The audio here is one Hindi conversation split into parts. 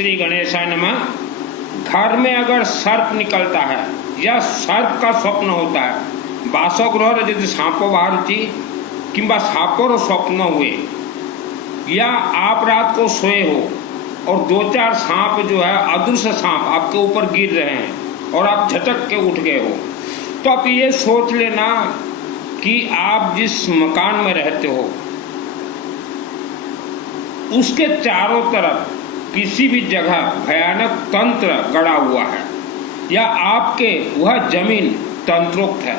श्री गणेशाय नमः। घर में अगर सर्प निकलता है या सर्प का स्वप्न होता है, बासगृह यदि सांपो बाहरुचि किंबा सांपोर स्वप्न हुए, या आप रात को सोए हो और 2-4 सांप जो है अदृश्य सांप आपके ऊपर गिर रहे हैं और आप झटक के उठ गए हो, तो आप ये सोच लेना कि आप जिस मकान में रहते हो उसके चारों तरफ किसी भी जगह भयानक तंत्र गड़ा हुआ है या आपके वह जमीन तंत्रोक्त है।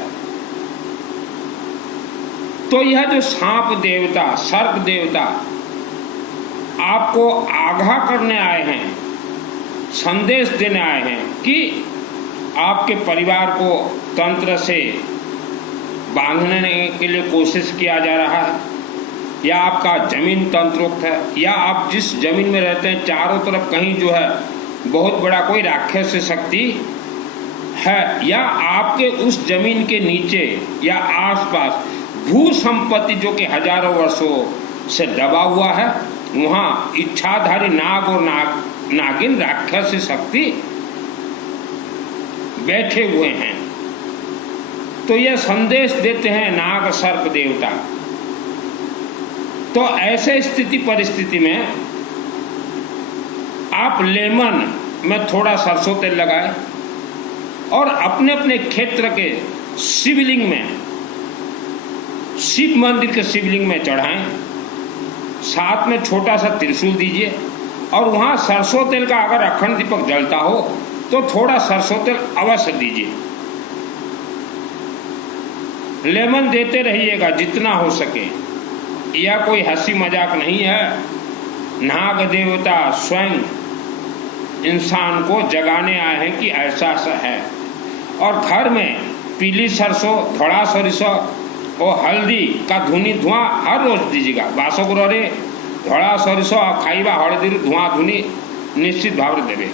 तो यह जो सांप देवता, सर्प देवता आपको आगाह करने आए हैं, संदेश देने आए हैं कि आपके परिवार को तंत्र से बांधने के लिए कोशिश किया जा रहा है, या आपका जमीन तंत्रोक्त है, या आप जिस जमीन में रहते हैं चारों तरफ कहीं जो है बहुत बड़ा कोई राक्षस शक्ति है, या आपके उस जमीन के नीचे या आसपास भू संपत्ति जो कि हजारों वर्षों से दबा हुआ है, वहाँ इच्छाधारी नाग और नागिन राक्षस शक्ति बैठे हुए हैं। तो यह संदेश देते हैं नाग सर्प देवता। तो ऐसे स्थिति परिस्थिति में आप लेमन में थोड़ा सरसों तेल लगाएं और अपने अपने क्षेत्र के शिवलिंग में, शिव मंदिर के शिवलिंग में चढ़ाएं। साथ में छोटा सा त्रिशूल दीजिए और वहाँ सरसों तेल का अगर अखंड दीपक जलता हो तो थोड़ा सरसों तेल अवश्य दीजिए। लेमन देते रहिएगा जितना हो सके। यह कोई हंसी मजाक नहीं है। नाग देवता स्वयं इंसान को जगाने आए हैं कि ऐसा सा है। और घर में पीली सरसों, धड़ा सरिसों और हल्दी का धुआं हर रोज दीजिएगा। बासगृह धड़ा सरिसों और खाइबा हल्दी धुआं धुनी निश्चित भाव देवे।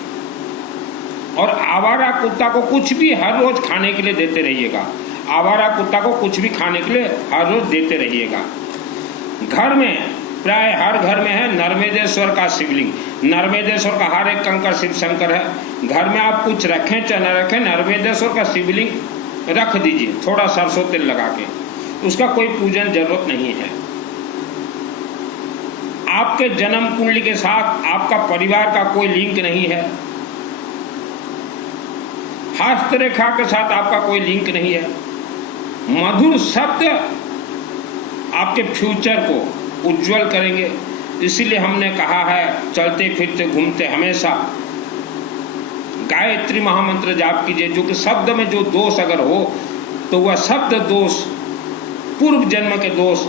और आवारा कुत्ता को कुछ भी हर रोज खाने के लिए देते रहिएगा। आवारा कुत्ता को कुछ भी खाने के लिए हर रोज देते रहिएगा। घर में प्राय हर घर में है नर्मदेश्वर का शिवलिंग। नर्मदेश्वर का हर एक कंकर शिव शंकर है। घर में आप कुछ रखें चाहे न रखें, नर्मदेश्वर का शिवलिंग रख दीजिए थोड़ा सरसों तेल लगा के। उसका कोई पूजन जरूरत नहीं है। आपके जन्म कुंडली के साथ आपका परिवार का कोई लिंक नहीं है। हस्तरेखा के साथ आपका कोई लिंक नहीं है। मधुर शब्द आपके फ्यूचर को उज्जवल करेंगे। इसीलिए हमने कहा है चलते फिरते घूमते हमेशा गायत्री महामंत्र जाप कीजिए। जो कि शब्द में जो दोष अगर हो तो वह शब्द दोष, पूर्व जन्म के दोष,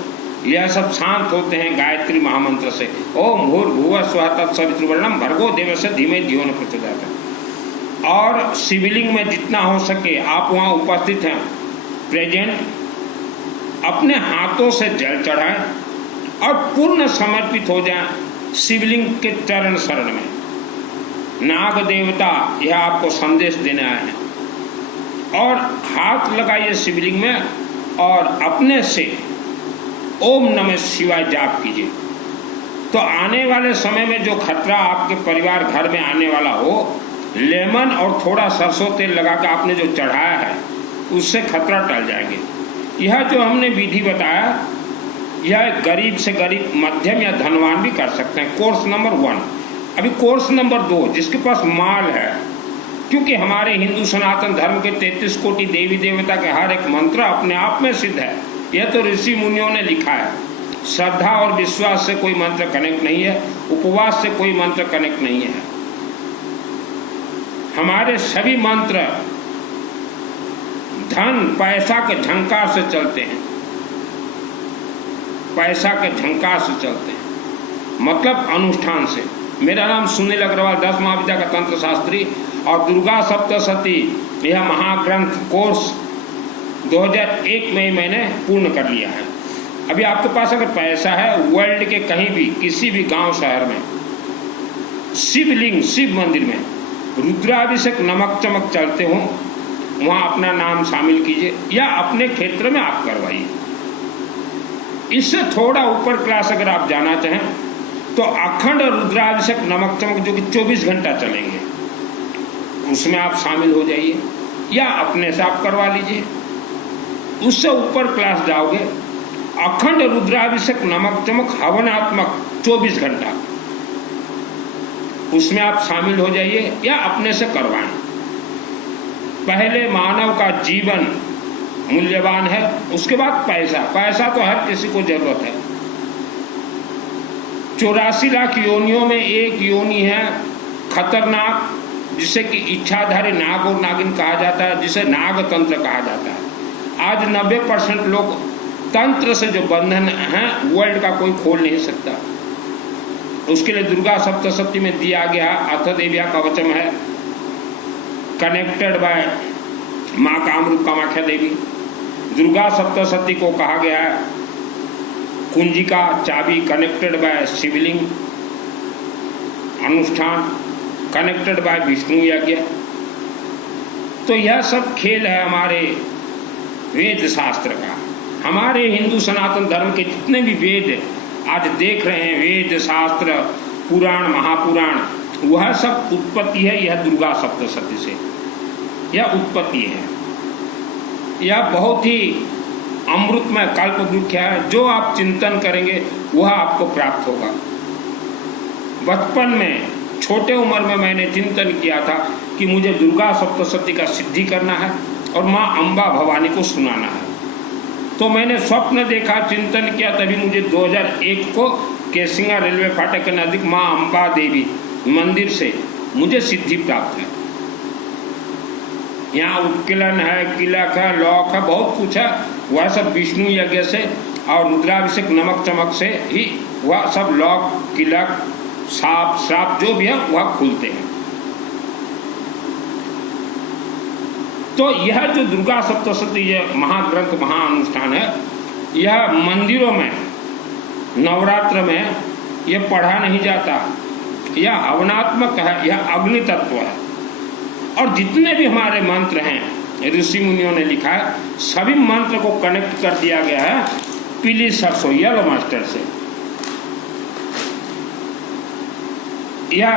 यह सब शांत होते हैं गायत्री महामंत्र से। ओम भूर्भुवः स्वः तत्सवितुर्वरेण्यं भर्गो देवस्य धीमहि धियो न प्रचोदयात्। और शिवलिंग में जितना हो सके आप वहाँ उपस्थित हैं, प्रेजेंट, अपने हाथों से जल चढ़ाएं और पूर्ण समर्पित हो जाएं शिवलिंग के चरण शरण में। नाग देवता यह आपको संदेश देने आए हैं। और हाथ लगाइए शिवलिंग में और अपने से ओम नमः शिवाय जाप कीजिए। तो आने वाले समय में जो खतरा आपके परिवार घर में आने वाला हो, लेमन और थोड़ा सरसों तेल लगा के आपने जो चढ़ाया है उससे खतरा टल जाएंगे। यह जो हमने विधि बताया, यह गरीब से गरीब, मध्यम या धनवान भी कर सकते हैं। Course number 1। अभी कोर्स नंबर 2 जिसके पास माल है, क्योंकि हमारे हिंदू सनातन धर्म के 33 कोटि देवी देवता के हर एक मंत्र अपने आप में सिद्ध है। यह तो ऋषि मुनियों ने लिखा है। श्रद्धा और विश्वास से कोई मंत्र कनेक्ट नहीं है, उपवास से कोई मंत्र कनेक्ट नहीं है। हमारे सभी मंत्र धन पैसा के झंकार से चलते हैं। पैसा के झंकार से चलते हैं, मतलब अनुष्ठान से। मेरा नाम सुनील अग्रवाल, 10 महाविद्या का तंत्र शास्त्री और दुर्गा सप्तशती यह महाग्रंथ कोर्स 2001 में ही मैंने पूर्ण कर लिया है। अभी आपके पास अगर पैसा है, वर्ल्ड के कहीं भी किसी भी गांव शहर में शिवलिंग, शिव मंदिर में रुद्राभिषेक नमक चमक चलते हो, वहाँ अपना नाम शामिल कीजिए या अपने क्षेत्र में आप करवाइए। इससे थोड़ा ऊपर क्लास अगर आप जाना चाहें तो अखंड रुद्राभिषेक नमक चमक जो कि 24 घंटा चलेंगे, उसमें आप शामिल हो जाइए या अपने से आप करवा लीजिए। उससे ऊपर क्लास जाओगे, अखंड रुद्राभिषेक नमक चमक हवनात्मक 24 घंटा, उसमें आप शामिल हो जाइए या अपने से करवाएं। पहले मानव का जीवन मूल्यवान है, उसके बाद पैसा। पैसा तो हर किसी को जरूरत है। 84 लाख योनियों में एक योनि है खतरनाक, जिसे कि इच्छाधारी नाग और नागिन कहा जाता है, जिसे नाग तंत्र कहा जाता है। आज 90% लोग तंत्र से जो बंधन हैं वर्ल्ड का कोई खोल नहीं सकता। उसके लिए दुर्गा सप्तशती में दिया गया अथ देव्या कवचम है, कनेक्टेड बाय माँ कामरूप कामाख्या देवी। दुर्गा सप्तशती को कहा गया है कुंजिका चाबी, कनेक्टेड बाय शिवलिंग अनुष्ठान, कनेक्टेड बाय विष्णु यज्ञ। तो यह सब खेल है हमारे वेद शास्त्र का। हमारे हिंदू सनातन धर्म के जितने भी वेद आज देख रहे हैं, वेद शास्त्र पुराण महापुराण, वह सब उत्पत्ति है यह दुर्गा सप्तशती से, यह उत्पत्ति है। यह बहुत ही अमृतमय कल्प वृक्ष है। जो आप चिंतन करेंगे वह आपको प्राप्त होगा। बचपन में छोटे उम्र में मैंने चिंतन किया था कि मुझे दुर्गा सप्तशती का सिद्धि करना है और माँ अम्बा भवानी को सुनाना है। तो मैंने स्वप्न देखा, चिंतन किया, तभी मुझे 2001 को केसिंगा रेलवे फाटक के नजदीक माँ अम्बा देवी मंदिर से मुझे सिद्धि प्राप्त है। यहाँ उत्कीलन है, किलक है, लौक है, बहुत कुछ है। वह सब विष्णु यज्ञ से और रुद्राभिषेक नमक चमक से ही वह सब लौक किलक साप श्राप जो भी है वह खुलते हैं। तो यह जो दुर्गा सप्तशती यह महाग्रंथ महाअनुष्ठान है, यह मंदिरों में नवरात्र में यह पढ़ा नहीं जाता। यह हवनात्मक है, यह अग्नि तत्व है। और जितने भी हमारे मंत्र हैं ऋषि मुनियों ने लिखा है, सभी मंत्र को कनेक्ट कर दिया गया है पीली सरसों येलो मास्टर से। यह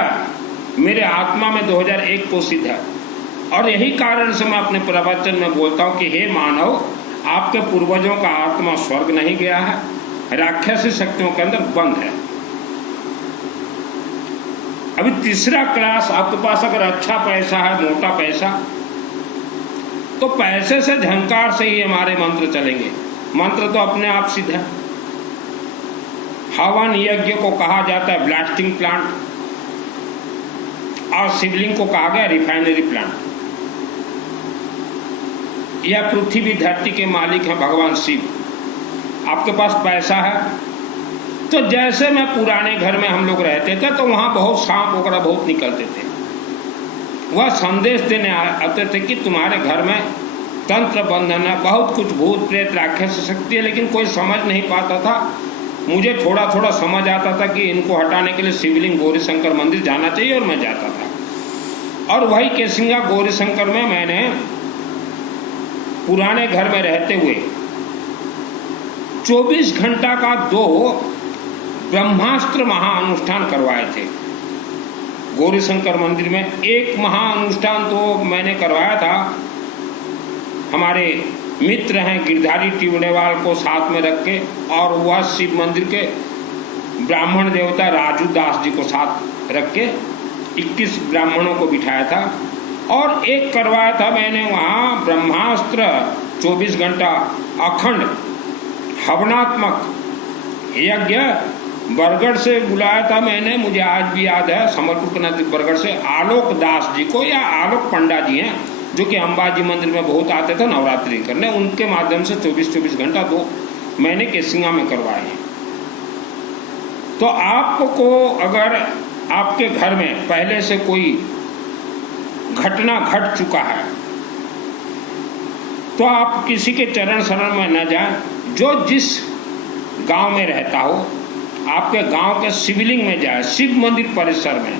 मेरे आत्मा में 2001 को सिद्ध है। और यही कारण से मैं अपने प्रवचन में बोलता हूँ कि हे मानव, आपके पूर्वजों का आत्मा स्वर्ग नहीं गया है, राक्षसी शक्तियों के अंदर बंद है। अभी तीसरा क्लास, आपके पास अगर अच्छा पैसा है, मोटा पैसा, तो पैसे से झंकार से ही हमारे मंत्र चलेंगे। मंत्र तो अपने आप सिद्ध है। हवन यज्ञ को कहा जाता है ब्लास्टिंग प्लांट, और शिवलिंग को कहा गया रिफाइनरी प्लांट। यह पृथ्वी धरती के मालिक है भगवान शिव। आपके पास पैसा है, तो जैसे मैं पुराने घर में हम लोग रहते थे तो वहाँ बहुत सांप वगैरह बहुत निकलते थे। वह संदेश देने आते थे कि तुम्हारे घर में तंत्र बंधन है, बहुत कुछ भूत प्रेत राक्षस शक्ति है, लेकिन कोई समझ नहीं पाता था। मुझे थोड़ा थोड़ा समझ आता था कि इनको हटाने के लिए शिवलिंग गौरी शंकर मंदिर जाना चाहिए, और मैं जाता था। और वही केसिंगा गौरी शंकर में मैंने पुराने घर में रहते हुए 24 घंटा का 2 ब्रह्मास्त्र महाअनुष्ठान करवाए थे गौरी शंकर मंदिर में। एक महाअनुष्ठान तो मैंने करवाया था, हमारे मित्र हैं गिरधारी टिवड़ेवाल को साथ में रख के, और वह शिव मंदिर के ब्राह्मण देवता राजू दास जी को साथ रख के 21 ब्राह्मणों को बिठाया था। और एक करवाया था मैंने वहाँ ब्रह्मास्त्र 24 घंटा अखंड हवनात्मक यज्ञ बरगढ़ से बुलाया था मैंने, मुझे आज भी याद है, समरपुर के नजदीक बरगढ़ से आलोक दास जी को, या आलोक पंडा जी हैं जो कि अंबाजी मंदिर में बहुत आते थे नवरात्रि करने, उनके माध्यम से 24 घंटा 2 मैंने केसिंगा में करवाए हैं। तो आपको अगर आपके घर में पहले से कोई घटना घट चुका है तो आप किसी के चरण शरण में न जाएं। जो जिस गांव में रहता हो, आपके गांव के शिवलिंग में जाए, शिव मंदिर परिसर में,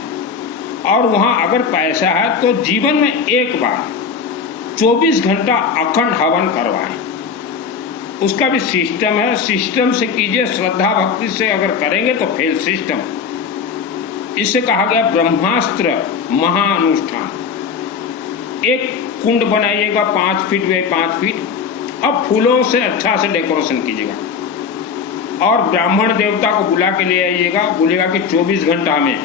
और वहां अगर पैसा है तो जीवन में एक बार 24 घंटा अखंड हवन करवाएं। उसका भी सिस्टम है, सिस्टम से कीजिए, श्रद्धा भक्ति से अगर करेंगे तो फेल सिस्टम, इसे कहा गया ब्रह्मास्त्र महाअनुष्ठान। एक कुंड बनाइएगा 5 फीट बाय 5 फीट, अब फूलों से अच्छा से डेकोरेशन कीजिएगा और ब्राह्मण देवता को बुला के ले आइएगा। बोलेगा कि 24 घंटा में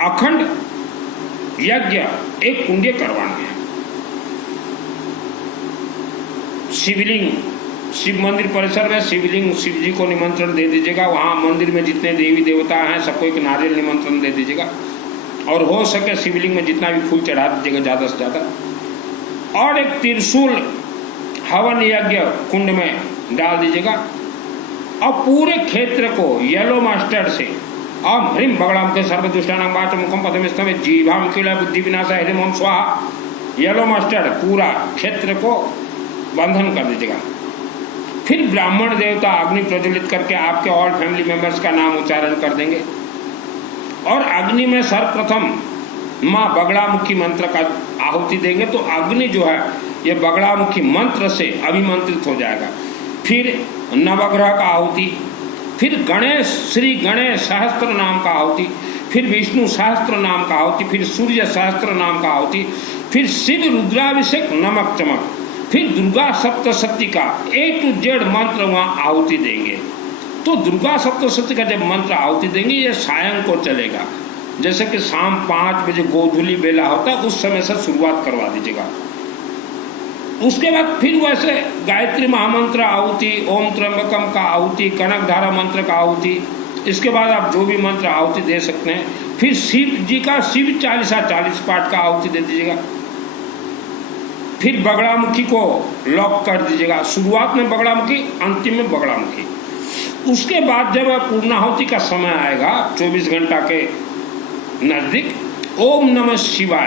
अखंड यज्ञ एक कुंड करवाना है। शिवलिंग, शिव मंदिर परिसर में शिवलिंग, शिव जी को निमंत्रण दे दीजिएगा। वहाँ मंदिर में जितने देवी देवता हैं सबको एक नारियल निमंत्रण दे दीजिएगा और हो सके शिवलिंग में जितना भी फूल चढ़ा दीजिएगा ज़्यादा से ज़्यादा। और एक त्रिशूल हवन यज्ञ कुंड में डाल दीजिएगा और पूरे क्षेत्र को येलो मस्टर्ड से ओम ह्रीम बगड़ाम के सर्वदुष्टानां वाच मुखम पदमिस्तम जीवाम कीड़ा बुद्धि विनाशा ह्रीम ओम स्वाहा, येलो मस्टर्ड पूरा क्षेत्र को बंधन कर दीजिएगा। फिर ब्राह्मण देवता अग्नि प्रज्वलित करके आपके ऑल फैमिली मेंबर्स का नाम उच्चारण कर देंगे और अग्नि में सर्वप्रथम माँ बगड़ामुखी मंत्र का आहुति देंगे। तो अग्नि जो है ये बगड़ामुखी मंत्र से अभिमंत्रित हो जाएगा। फिर नवग्रह का आहुति, फिर गणेश, श्री गणेश सहस्त्र नाम का आहुति, फिर विष्णु सहस्त्र नाम का आहुति, फिर सूर्य सहस्त्र नाम का आहुति, फिर शिव रुद्राभिषेक नमक चमक, फिर दुर्गा सप्तशती का A to Z मंत्र वहाँ आहुति देंगे। तो दुर्गा सप्तशती का जब मंत्र आहुति देंगे ये सायं को चलेगा। जैसे कि शाम 5 बजे गोधूली बेला होता है उस समय से शुरुआत करवा दीजिएगा। उसके बाद फिर वैसे गायत्री महामंत्र आहुति, ओम त्र्यंबकम का आहुति, कनकधारा मंत्र का आहुति, इसके बाद आप जो भी मंत्र आहुति दे सकते हैं। फिर शिव जी का शिव चालीसा 40 पाठ का आहुति दे दीजिएगा। फिर बगड़ामुखी को लॉक कर दीजिएगा। शुरुआत में बगड़ामुखी, अंतिम में बगड़ामुखी। उसके बाद जब पूर्णाहुति का समय आएगा 24 घंटा के नजदीक, ओम नमः शिवाय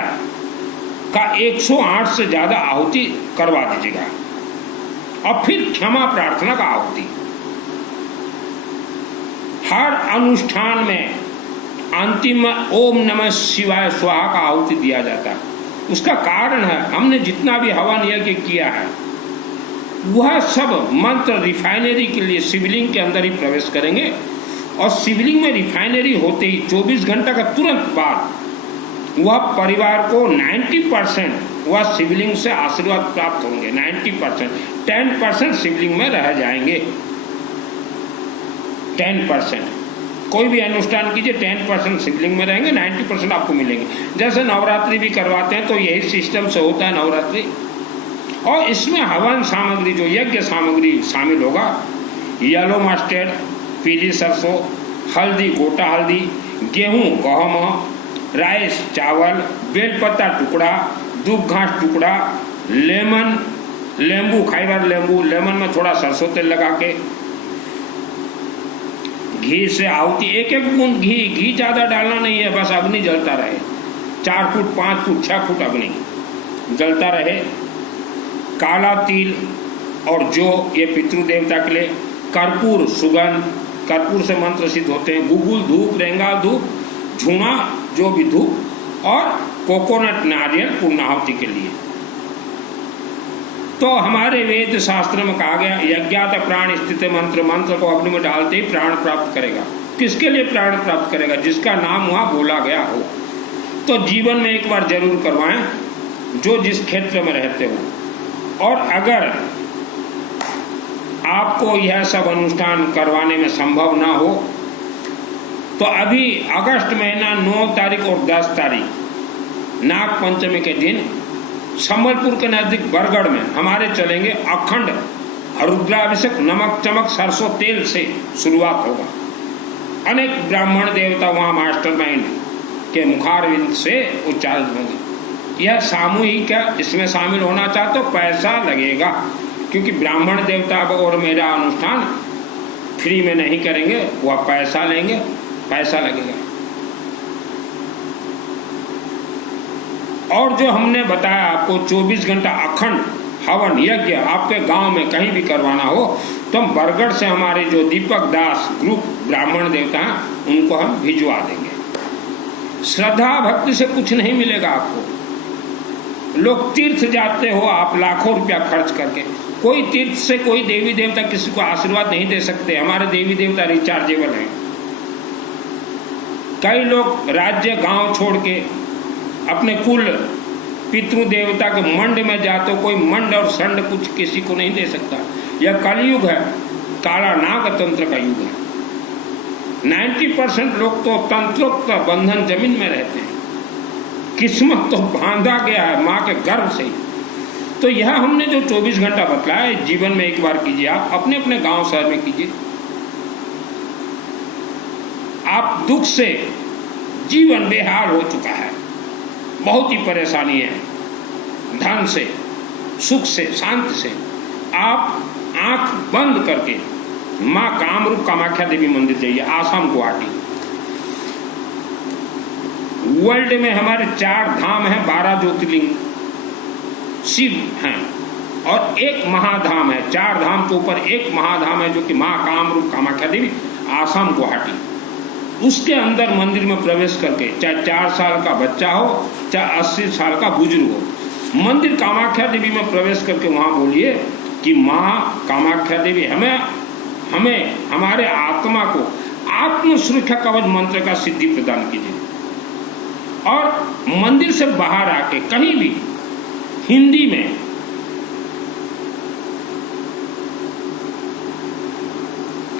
का 108 से ज़्यादा आहुति करवा दीजिएगा और फिर क्षमा प्रार्थना का आहुति। हर अनुष्ठान में अंतिम में ओम नमः शिवाय स्वाहा का आहुति दिया जाता है। उसका कारण है हमने जितना भी हवन यज्ञ किया है वह सब मंत्र रिफाइनरी के लिए शिवलिंग के अंदर ही प्रवेश करेंगे और शिवलिंग में रिफाइनरी होते ही 24 घंटा का तुरंत बाद वह परिवार को 90% वह शिवलिंग से आशीर्वाद प्राप्त होंगे। 90%, 10% शिवलिंग में रह जाएंगे। 10% कोई भी अनुष्ठान कीजिए 10% शिवलिंग में रहेंगे, 90% आपको मिलेंगे। जैसे नवरात्रि भी करवाते हैं तो यही सिस्टम से होता है नवरात्रि। और इसमें हवन सामग्री जो यज्ञ सामग्री शामिल होगा, येलो मस्टर्ड, पीली सरसों, हल्दी गोटा हल्दी, गेहूँ गहम, राइस चावल, बेलपत्ता टुकड़ा, दूब घास टुकड़ा, लेमन, लेंबू फाइबर लेंबू, लेमन में थोड़ा सरसों तेल लगा के घी से आहुति, एक एक बूंद घी ज़्यादा डालना नहीं है, बस अग्नि जलता रहे। 4 फुट 5 फुट 6 फुट अग्नि जलता रहे। काला तिल और जो ये पितृदेवता के लिए कर्पूर, सुगंध, कर्पूर से मंत्र सिद्ध होते हैं। गुगुल धूप, रेंगाल धूप, झुना जो भी धूप और कोकोनट नारियल पूर्णाहुति के लिए। तो हमारे वेद शास्त्र में कहा गया यज्ञात प्राण स्थित मंत्र, मंत्र को अग्नि में डालते ही प्राण प्राप्त करेगा। किसके लिए प्राण प्राप्त करेगा? जिसका नाम वहाँ बोला गया हो। तो जीवन में एक बार जरूर करवाएं जो जिस क्षेत्र में रहते हो। और अगर आपको यह सब अनुष्ठान करवाने में संभव ना हो तो अभी अगस्त महीना 9 तारीख और 10 तारीख नाग पंचमी के दिन संबलपुर के नजदीक बरगढ़ में हमारे चलेंगे अखंड रुद्राभिषेक नमक चमक सरसों तेल से शुरुआत होगा। अनेक ब्राह्मण देवता वहाँ मास्टरमाइंड के मुखारविंद से उच्चारित होंगे। यह सामूहिक है, इसमें शामिल होना चाहते तो पैसा लगेगा, क्योंकि ब्राह्मण देवता और मेरा अनुष्ठान फ्री में नहीं करेंगे, वह पैसा लेंगे, पैसा लगेगा। और जो हमने बताया आपको 24 घंटा अखंड हवन यज्ञ आपके गांव में कहीं भी करवाना हो तो हम बरगढ़ से हमारे जो दीपक दास ग्रुप ब्राह्मण देवता हैं उनको हम भिजवा देंगे। श्रद्धा भक्ति से कुछ नहीं मिलेगा आपको। लोग तीर्थ जाते हो आप लाखों रुपया खर्च करके, कोई तीर्थ से कोई देवी देवता किसी को आशीर्वाद नहीं दे सकते। हमारे देवी देवता रिचार्जेबल हैं। कई लोग राज्य गांव छोड़ के अपने कुल पितृ देवता के मंड में जाते, कोई मंड और संड कुछ किसी को नहीं दे सकता। यह कलयुग है, काला नाग तंत्र का युग है। 90% लोग तो तंत्रोक्त बंधन जमीन में रहते हैं, किस्मत तो बांधा गया है माँ के गर्भ से। तो यह हमने जो 24 घंटा बतलाया जीवन में एक बार कीजिए, आप अपने अपने गांव शहर में कीजिए। आप दुख से जीवन बेहाल हो चुका है, बहुत ही परेशानी है, धन से, सुख से, शांति से, आप आंख बंद करके मां कामरूप कामाख्या देवी मंदिर जाइए, आसाम गुवाहाटी। वर्ल्ड में हमारे 4 धाम हैं, 12 ज्योतिर्लिंग शिव हैं और एक महाधाम है। 4 धाम के ऊपर एक महाधाम है जो कि मां कामरूप कामाख्या देवी, आसाम गुवाहाटी। उसके अंदर मंदिर में प्रवेश करके, चाहे 4 साल का बच्चा हो, चाहे 80 साल का बुजुर्ग हो, मंदिर कामाख्या देवी में प्रवेश करके वहां बोलिए कि मां कामाख्या देवी हमें हमारे आत्मा को आत्म सुरक्षा कवच मंत्र का सिद्धि प्रदान कीजिए। और मंदिर से बाहर आके कहीं भी हिंदी में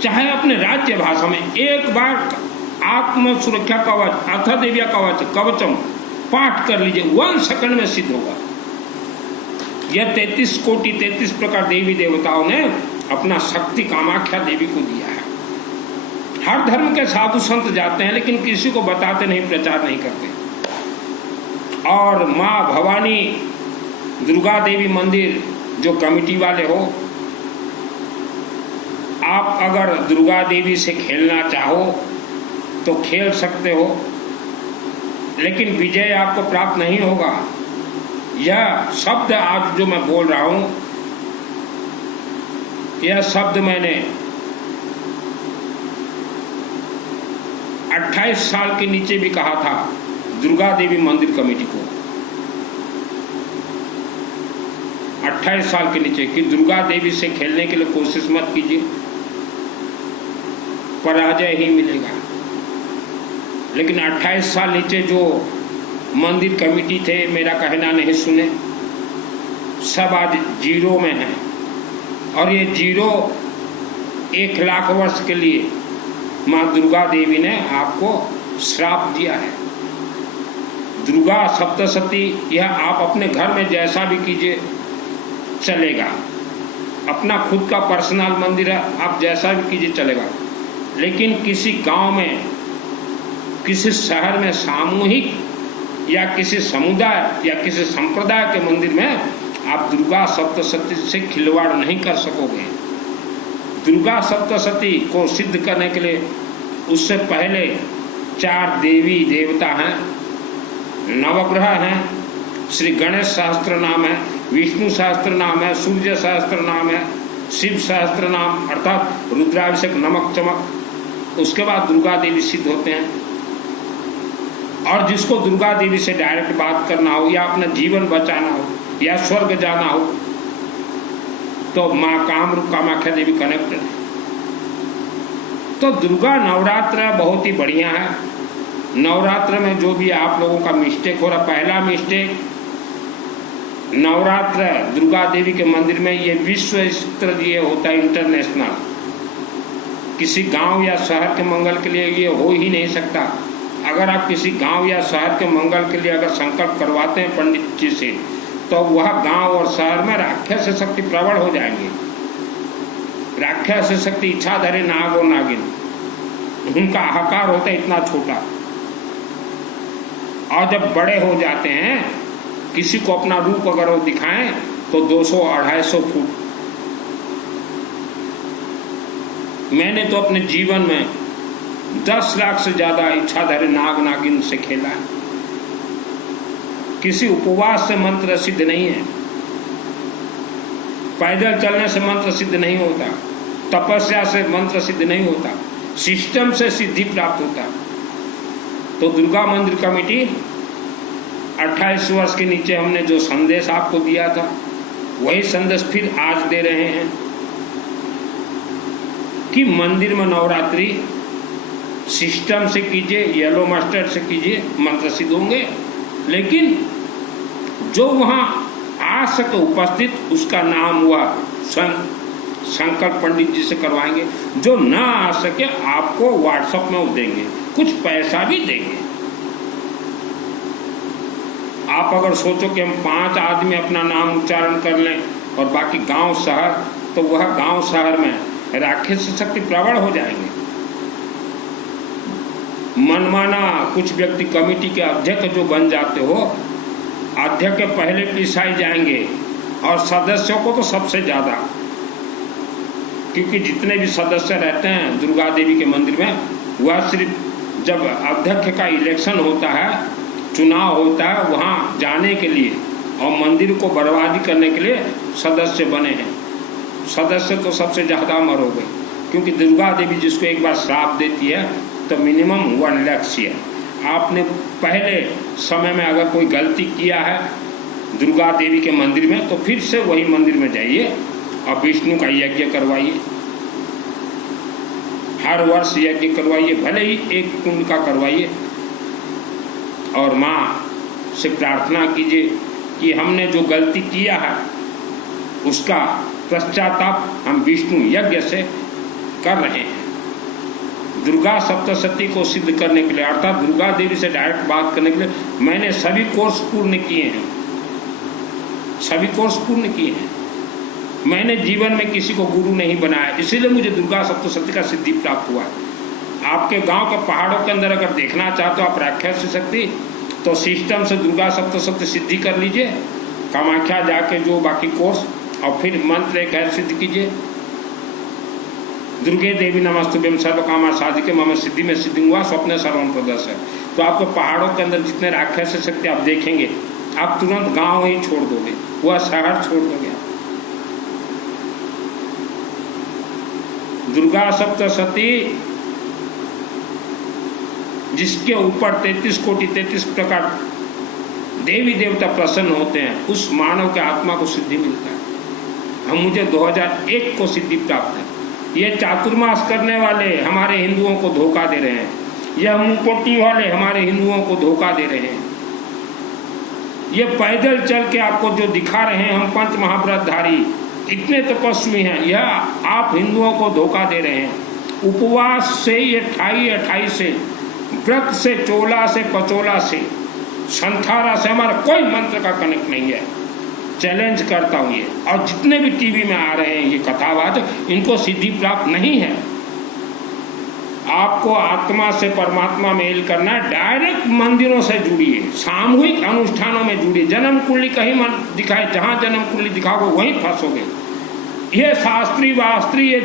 चाहे अपने राज्य भाषा में एक बार आत्म सुरक्षा कवच अथ देव्या कवचम पाठ कर लीजिए, 1 सेकंड में सिद्ध होगा। यह 33 कोटि 33 प्रकार देवी देवताओं ने अपना शक्ति कामाख्या देवी को दिया है। हर धर्म के साधु संत जाते हैं लेकिन किसी को बताते नहीं, प्रचार नहीं करते। और माँ भवानी दुर्गा देवी मंदिर जो कमेटी वाले हो, आप अगर दुर्गा देवी से खेलना चाहो तो खेल सकते हो, लेकिन विजय आपको प्राप्त नहीं होगा। यह शब्द आज जो मैं बोल रहा हूं, यह शब्द मैंने 28 साल के नीचे भी कहा था दुर्गा देवी मंदिर कमेटी को, 28 साल के नीचे, कि दुर्गा देवी से खेलने के लिए कोशिश मत कीजिए, पराजय ही मिलेगा। लेकिन 28 साल नीचे जो मंदिर कमेटी थे, मेरा कहना नहीं सुने, सब आज जीरो में हैं। और ये जीरो 1 लाख वर्ष के लिए माँ दुर्गा देवी ने आपको श्राप दिया है। दुर्गा सप्तशती, यह आप अपने घर में जैसा भी कीजिए चलेगा, अपना खुद का पर्सनल मंदिर है, आप जैसा भी कीजिए चलेगा। लेकिन किसी गांव में, किसी शहर में सामूहिक या किसी समुदाय या किसी संप्रदाय के मंदिर में आप दुर्गा सप्तशती से खिलवाड़ नहीं कर सकोगे। दुर्गा सप्तशती को सिद्ध करने के लिए उससे पहले 4 देवी देवता हैं, नवग्रह हैं, श्री गणेश सहस्त्र नाम है, विष्णु सहस्त्र नाम है, सूर्य सहस्त्र नाम है, शिव सहस्त्र नाम अर्थात रुद्राभिषेक नमक चमक, उसके बाद दुर्गा देवी सिद्ध होते हैं। और जिसको दुर्गा देवी से डायरेक्ट बात करना हो या अपना जीवन बचाना हो या स्वर्ग जाना हो तो माँ कामरूप कामाख्या देवी कनेक्टेड है। तो दुर्गा नवरात्र बहुत ही बढ़िया है। नवरात्र में जो भी आप लोगों का मिस्टेक हो रहा, पहला मिस्टेक, नवरात्र दुर्गा देवी के मंदिर में ये विश्व स्तर ये होता है, इंटरनेशनल, किसी गांव या शहर के मंगल के लिए ये हो ही नहीं सकता। अगर आप किसी गांव या शहर के मंगल के लिए अगर संकल्प करवाते हैं पंडित जी से, तो वह गांव और शहर में राक्षस शक्ति प्रबल हो जाएंगे। राक्षस शक्ति इच्छाधारी नाग और नागिन, उनका आकार होता है इतना छोटा, और जब बड़े हो जाते हैं, किसी को अपना रूप अगर वो दिखाएं तो 200-250 फुट। मैंने तो अपने जीवन में 10 लाख से ज्यादा इच्छाधारी नाग नागिन से खेला है। किसी उपवास से मंत्र सिद्ध नहीं है, पैदल चलने से मंत्र सिद्ध नहीं होता, तपस्या से मंत्र सिद्ध नहीं होता, सिस्टम से सिद्धि प्राप्त होता। तो दुर्गा मंदिर कमेटी 28 वर्ष के नीचे हमने जो संदेश आपको दिया था वही संदेश फिर आज दे रहे हैं कि मंदिर में नवरात्रि सिस्टम से कीजिए, येलो मस्टर्ड से कीजिए, मंत्र सिद्ध होंगे। लेकिन जो वहाँ आ सके उपस्थित, उसका नाम हुआ संकल्प पंडित जी से करवाएंगे। जो ना आ सके आपको व्हाट्सएप में वो देंगे, कुछ पैसा भी देंगे। आप अगर सोचो कि हम 5 आदमी अपना नाम उच्चारण कर लें और बाकी गांव शहर, तो वह गांव शहर में राक्षस शक्ति प्रबल हो जाएंगे। मनमाना कुछ व्यक्ति कमेटी के अध्यक्ष जो बन जाते हो, अध्यक्ष के पहले पिसाई जाएंगे और सदस्यों को तो सबसे ज़्यादा, क्योंकि जितने भी सदस्य रहते हैं दुर्गा देवी के मंदिर में, वह सिर्फ जब अध्यक्ष का इलेक्शन होता है, चुनाव होता है, वहाँ जाने के लिए और मंदिर को बर्बादी करने के लिए सदस्य बने हैं। सदस्य तो सबसे ज़्यादा मरोगे, क्योंकि दुर्गा देवी जिसको एक बार श्राप देती है तो मिनिमम 1 लाख है। आपने पहले समय में अगर कोई गलती किया है दुर्गा देवी के मंदिर में, तो फिर से वही मंदिर में जाइए और विष्णु का यज्ञ करवाइए। हर वर्ष यज्ञ करवाइए, भले ही 1 कुंड का करवाइए, और माँ से प्रार्थना कीजिए कि हमने जो गलती किया है उसका पश्चाताप हम विष्णु यज्ञ से कर रहे हैं। दुर्गा सप्तशती को सिद्ध करने के लिए, अर्थात दुर्गा देवी से डायरेक्ट बात करने के लिए मैंने सभी कोर्स पूर्ण किए हैं, सभी कोर्स पूर्ण किए हैं। मैंने जीवन में किसी को गुरु नहीं बनाया, इसीलिए मुझे दुर्गा सप्तशती का सिद्धि प्राप्त हुआ है। आपके गांव के पहाड़ों के अंदर अगर देखना चाहते हो आप राक्षस शक्ति, तो सिस्टम से दुर्गा सप्तशती सिद्धि कर लीजिए, कामाख्या जाके जो बाकी कोर्स, और फिर मंत्र एक है सिद्ध कीजिए, दुर्गे देवी नमस्तुभ्यं सर्वकामा साधिके मम सिद्धि में सिद्धि हुआ स्वप्न सर्वम प्रदर्श है। तो आपको पहाड़ों के अंदर जितने राक्षस शक्ति आप देखेंगे, आप तुरंत गांव ही छोड़ दोगे, वह शहर छोड़ दोगे। दुर्गा सप्तशती जिसके ऊपर 33 कोटि 33 प्रकार देवी देवता प्रसन्न होते हैं, उस मानव के आत्मा को सिद्धि मिलता है। हम मुझे 2001 को सिद्धि प्राप्त है। ये चातुर्मास करने वाले हमारे हिंदुओं को धोखा दे रहे हैं, यह मुंहपोटी वाले हमारे हिंदुओं को धोखा दे रहे हैं। ये पैदल चल के आपको जो दिखा रहे हैं हम पंच महाव्रतधारी इतने तपस्वी हैं, यह आप हिंदुओं को धोखा दे रहे हैं। उपवास से, ये 28 से, व्रत से, चोला से, पचोला से, संथारा से हमारा कोई मंत्र का कनेक्ट नहीं है। चैलेंज करता हूँ ये, और जितने भी टीवी में आ रहे हैं ये कथावाद, इनको सिद्धि प्राप्त नहीं है। आपको आत्मा से परमात्मा मेल करना है, डायरेक्ट मंदिरों से जुड़िए, सामूहिक अनुष्ठानों में जुड़िए। जन्म कुंडली कहीं मत दिखाए, जहाँ जन्म कुंडली दिखाओगे वहीं फंसोगे। ये शास्त्री वास्त्री ये